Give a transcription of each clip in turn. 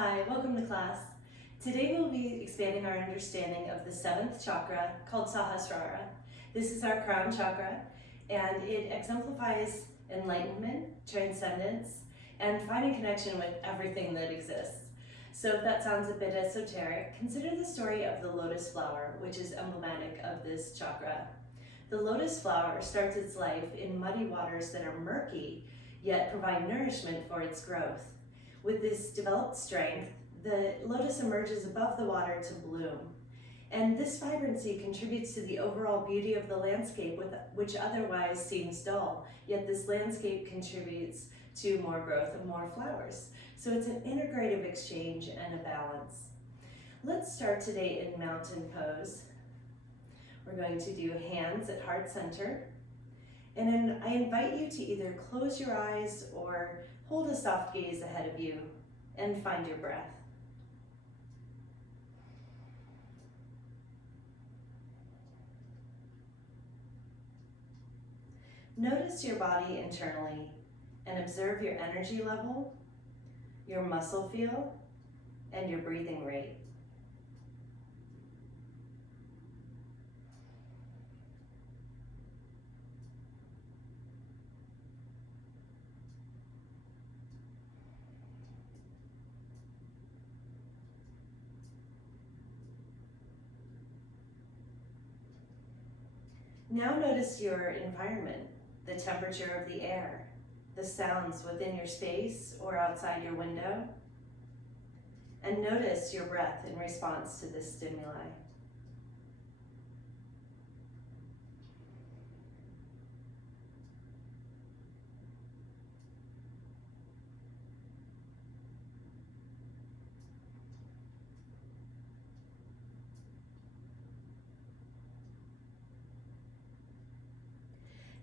Hi, welcome to class. Today we'll be expanding our understanding of the seventh chakra called Sahasrara. This is our crown chakra and it exemplifies enlightenment, transcendence, and finding connection with everything that exists. So if that sounds a bit esoteric, consider the story of the lotus flower, which is emblematic of this chakra. The lotus flower starts its life in muddy waters that are murky, yet provide nourishment for its growth. With this developed strength, the lotus emerges above the water to bloom. And this vibrancy contributes to the overall beauty of the landscape, which otherwise seems dull. Yet this landscape contributes to more growth and more flowers. So it's an integrative exchange and a balance. Let's start today in mountain pose. We're going to do hands at heart center. And then I invite you to either close your eyes or hold a soft gaze ahead of you and find your breath. Notice your body internally and observe your energy level, your muscle feel, and your breathing rate. Now notice your environment, the temperature of the air, the sounds within your space or outside your window, and notice your breath in response to this stimuli.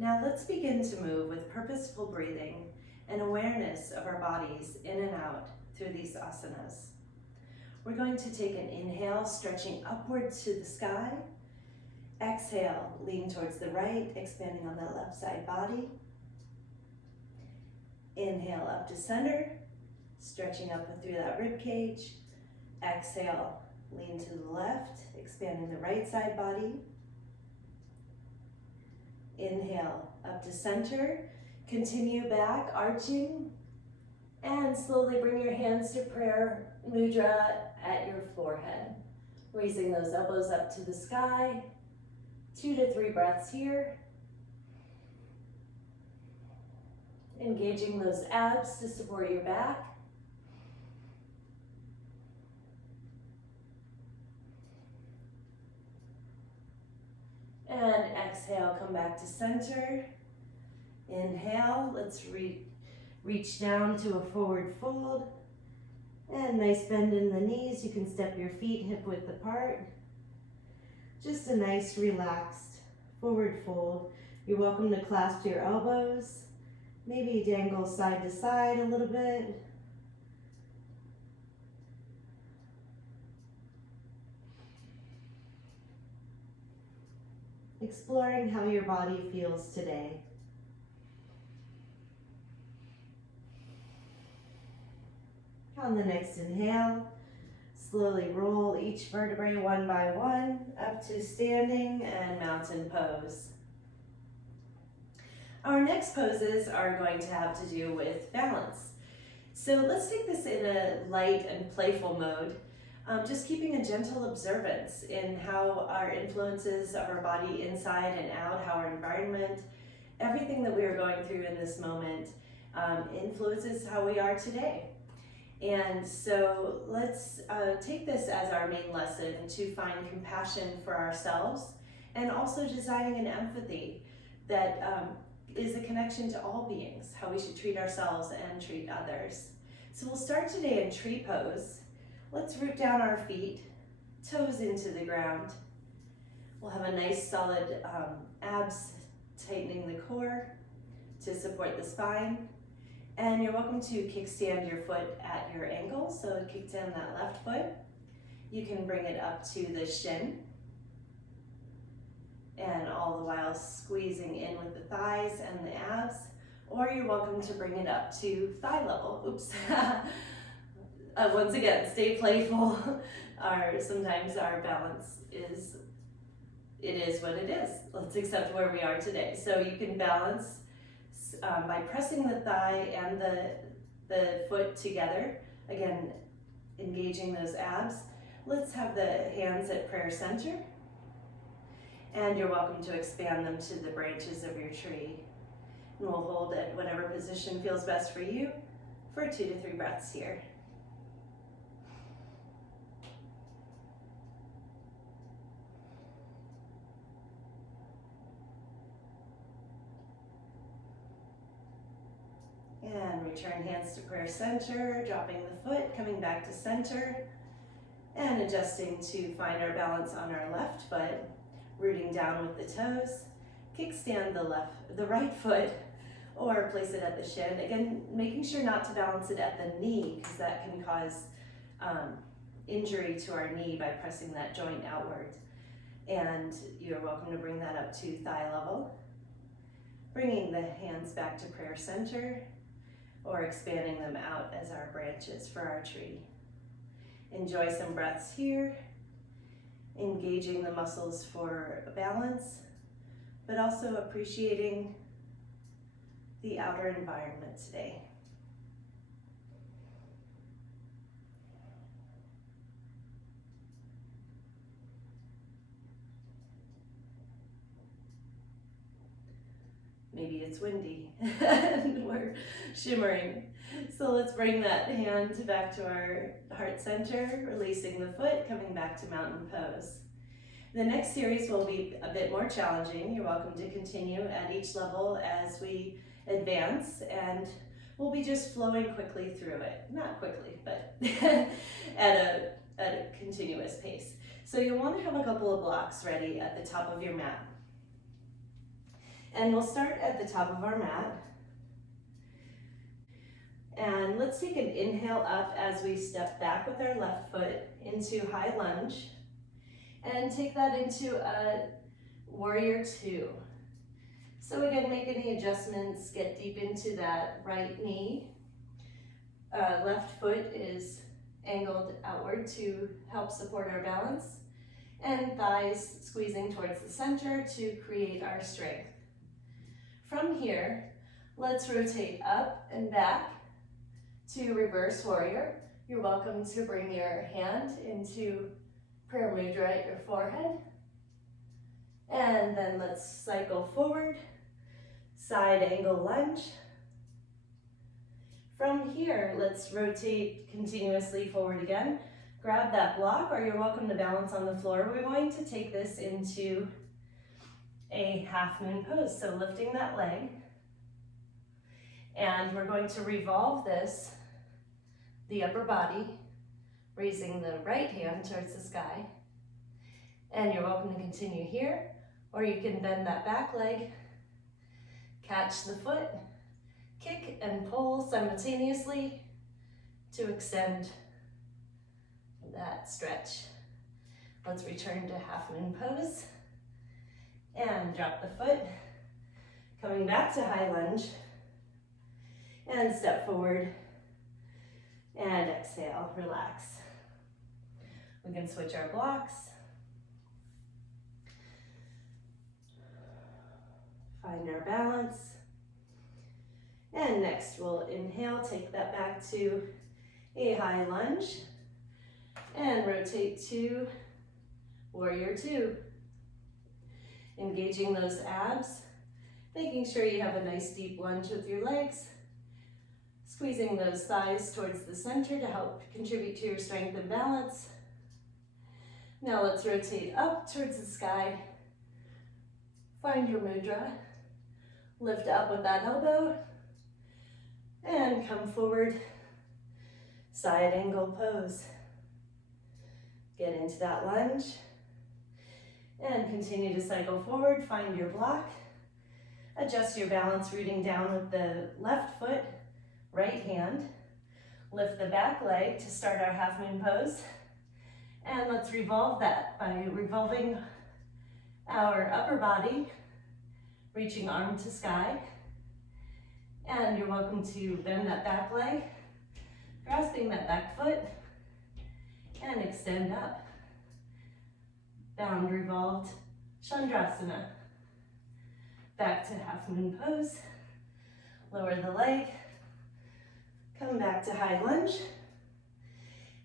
Now let's begin to move with purposeful breathing and awareness of our bodies in and out through these asanas. We're going to take an inhale, stretching upward to the sky. Exhale, lean towards the right, expanding on that left side body. Inhale up to center, stretching up through that rib cage. Exhale, lean to the left, expanding the right side body. Inhale up to center, continue back, arching, and slowly bring your hands to prayer mudra at your forehead. Raising those elbows up to the sky, 2 to 3 breaths here. Engaging those abs to support your back. And exhale, come back to center. Inhale, let's reach down to a forward fold. And nice bend in the knees. You can step your feet hip width apart. Just a nice relaxed forward fold. You're welcome to clasp your elbows. Maybe dangle side to side a little bit. Exploring how your body feels today. On the next inhale, slowly roll each vertebrae one by one up to standing and mountain pose. Our next poses are going to have to do with balance. So let's take this in a light and playful mode. Just keeping a gentle observance in how our influences of our body inside and out, how our environment, everything that we are going through in this moment influences how we are today. And so let's take this as our main lesson to find compassion for ourselves and also designing an empathy that is a connection to all beings, how we should treat ourselves and treat others. So we'll start today in tree pose. Let's root down our feet, toes into the ground. We'll have a nice solid abs tightening the core to support the spine. And you're welcome to kickstand your foot at your ankle, so kickstand that left foot. You can bring it up to the shin, and all the while squeezing in with the thighs and the abs, or you're welcome to bring it up to thigh level. Oops. once again, stay playful. Sometimes our balance it is what it is. Let's accept where we are today. So you can balance by pressing the thigh and the foot together. Again, engaging those abs. Let's have the hands at prayer center. And you're welcome to expand them to the branches of your tree. And we'll hold at whatever position feels best for you for 2 to 3 breaths here. And return hands to prayer center, dropping the foot, coming back to center, and adjusting to find our balance on our left foot, rooting down with the toes. Kickstand the right foot, or place it at the shin. Again, making sure not to balance it at the knee, because that can cause injury to our knee by pressing that joint outward. And you're welcome to bring that up to thigh level. Bringing the hands back to prayer center, or expanding them out as our branches for our tree. Enjoy some breaths here, engaging the muscles for balance, but also appreciating the outer environment today. Maybe it's windy and we're shimmering. So let's bring that hand back to our heart center, releasing the foot, coming back to mountain pose. The next series will be a bit more challenging. You're welcome to continue at each level as we advance, and we'll be just flowing quickly through it. Not quickly, but at a continuous pace. So you'll want to have a couple of blocks ready at the top of your mat. And we'll start at the top of our mat. And let's take an inhale up as we step back with our left foot into high lunge. And take that into a warrior 2. So again, make any adjustments, get deep into that right knee. Left foot is angled outward to help support our balance. And thighs squeezing towards the center to create our strength. From here, let's rotate up and back to reverse warrior. You're welcome to bring your hand into prayer mudra at your forehead. And then let's cycle forward, side angle lunge. From here, let's rotate continuously forward again. Grab that block, or you're welcome to balance on the floor. We're going to take this into a half moon pose, so lifting that leg, and we're going to revolve the upper body, raising the right hand towards the sky, and you're welcome to continue here, or you can bend that back leg, catch the foot, kick and pull simultaneously to extend that stretch. Let's return to half moon pose. And drop the foot, coming back to high lunge, and step forward, and exhale, relax. We can switch our blocks. Find our balance. And next we'll inhale, take that back to a high lunge, and rotate to warrior 2. Engaging those abs, making sure you have a nice deep lunge with your legs, squeezing those thighs towards the center to help contribute to your strength and balance. Now let's rotate up towards the sky, find your mudra, lift up with that elbow, and come forward, side angle pose. Get into that lunge. And continue to cycle forward, find your block. Adjust your balance, rooting down with the left foot, right hand. Lift the back leg to start our half moon pose. And let's revolve that by revolving our upper body, reaching arm to sky. And you're welcome to bend that back leg, Grasping that back foot and extend up. Bound revolved Chandrasana. Back to half moon pose. Lower the leg. Come back to high lunge.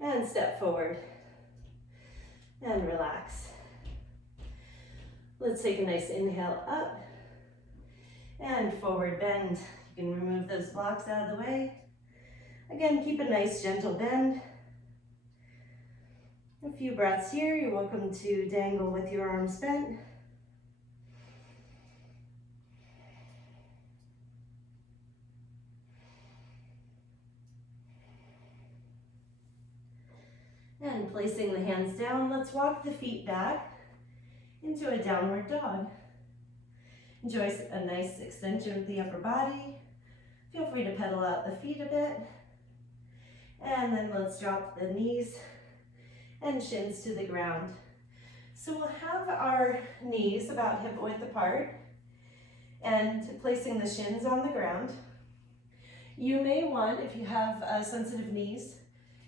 And step forward. And relax. Let's take a nice inhale up. And forward bend. You can remove those blocks out of the way. Again, keep a nice gentle bend. A few breaths here. You're welcome to dangle with your arms bent. And placing the hands down, let's walk the feet back into a downward dog. Enjoy a nice extension of the upper body. Feel free to pedal out the feet a bit. And then let's drop the knees and shins to the ground. So we'll have our knees about hip width apart and placing the shins on the ground. You may want, if you have sensitive knees,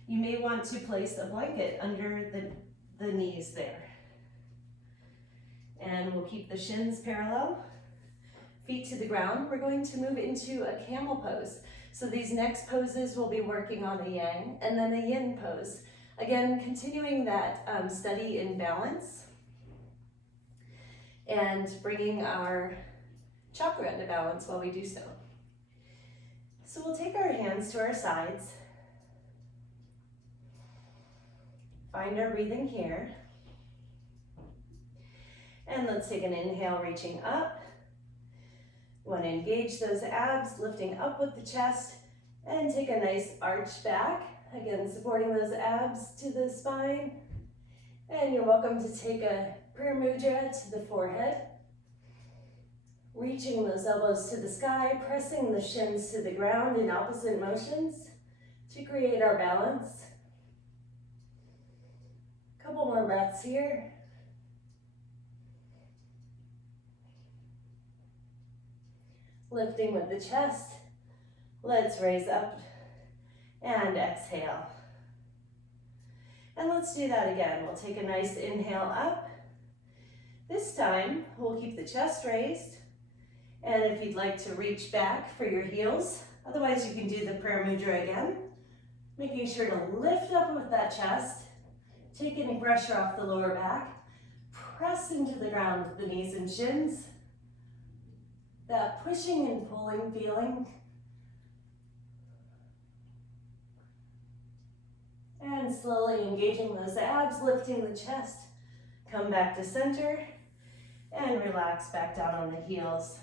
you may want to place a blanket under the knees there. And we'll keep the shins parallel, feet to the ground. We're going to move into a camel pose. So these next poses will be working on a yang and then a yin pose. Again, continuing that study in balance and bringing our chakra into balance while we do so. So we'll take our hands to our sides. Find our breathing here. And let's take an inhale, reaching up. You want to engage those abs, lifting up with the chest, and take a nice arch back. Again, supporting those abs to the spine. And you're welcome to take a prayer mudra to the forehead. Reaching those elbows to the sky, pressing the shins to the ground in opposite motions to create our balance. Couple more breaths here. Lifting with the chest. Let's raise up and exhale. And let's do that again. We'll take a nice inhale up. This time, we'll keep the chest raised. And if you'd like to reach back for your heels, otherwise you can do the prayer mudra again. Making sure to lift up with that chest. Take any pressure off the lower back. Press into the ground with the knees and shins. That pushing and pulling feeling. And slowly engaging those abs, lifting the chest. Come back to center and relax back down on the heels.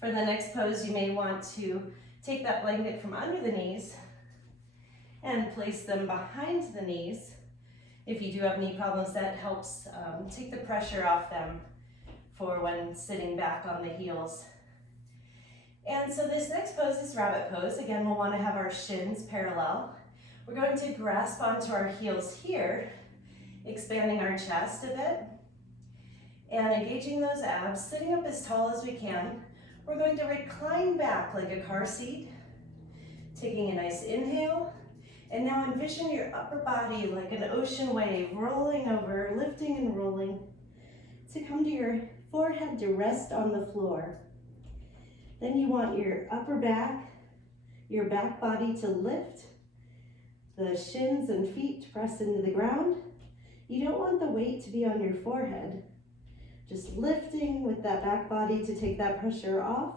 For the next pose, you may want to take that blanket from under the knees and place them behind the knees. If you do have knee problems, that helps take the pressure off them for when sitting back on the heels. And so this next pose is rabbit pose. Again, we'll want to have our shins parallel. We're going to grasp onto our heels here, expanding our chest a bit, and engaging those abs, sitting up as tall as we can. We're going to recline back like a car seat, taking a nice inhale. And now envision your upper body like an ocean wave, rolling over, lifting and rolling, to come to your forehead to rest on the floor. Then you want your upper back, your back body to lift, the shins and feet to press into the ground. You don't want the weight to be on your forehead. Just lifting with that back body to take that pressure off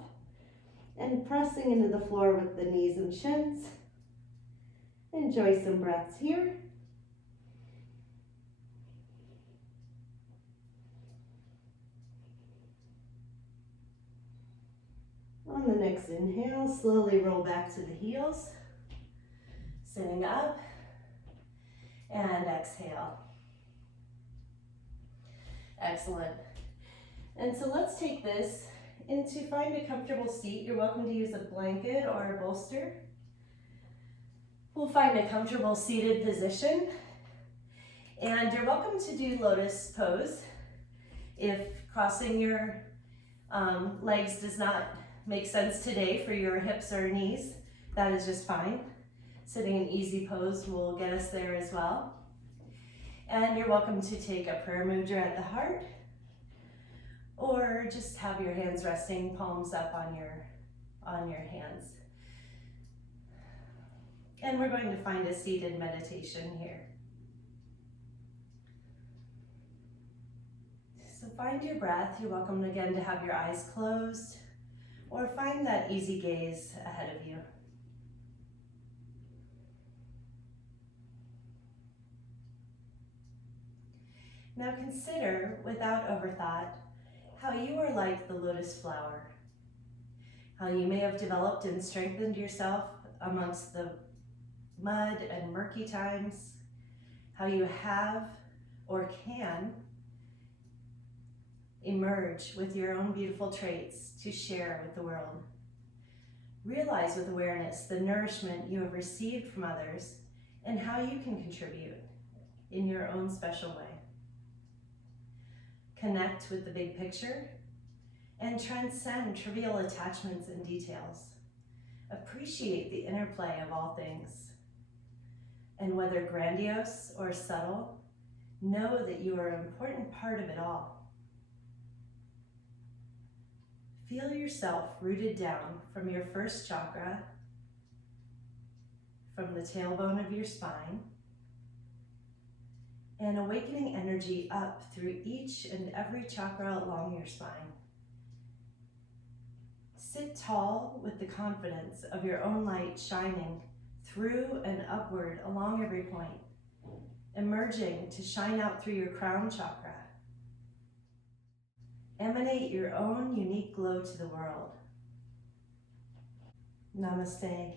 and pressing into the floor with the knees and shins. Enjoy some breaths here. On the next inhale, slowly roll back to the heels, sitting up, and exhale. Excellent. And so let's take this into find a comfortable seat. You're welcome to use a blanket or a bolster. We'll find a comfortable seated position. And you're welcome to do lotus pose. If crossing your legs does not make sense today for your hips or knees, that is just fine. Sitting in easy pose will get us there as well. And you're welcome to take a prayer mudra at the heart, or just have your hands resting, palms up on your hands. And we're going to find a seated meditation here. So find your breath. You're welcome again to have your eyes closed, or find that easy gaze ahead of you. Now consider, without overthought, how you are like the lotus flower, how you may have developed and strengthened yourself amongst the mud and murky times, how you have or can emerge with your own beautiful traits to share with the world. Realize with awareness the nourishment you have received from others and how you can contribute in your own special way. Connect with the big picture and transcend trivial attachments and details. Appreciate the interplay of all things. And whether grandiose or subtle, know that you are an important part of it all. Feel yourself rooted down from your first chakra, from the tailbone of your spine, and awakening energy up through each and every chakra along your spine. Sit tall with the confidence of your own light shining through and upward along every point, emerging to shine out through your crown chakra. Emanate your own unique glow to the world. Namaste.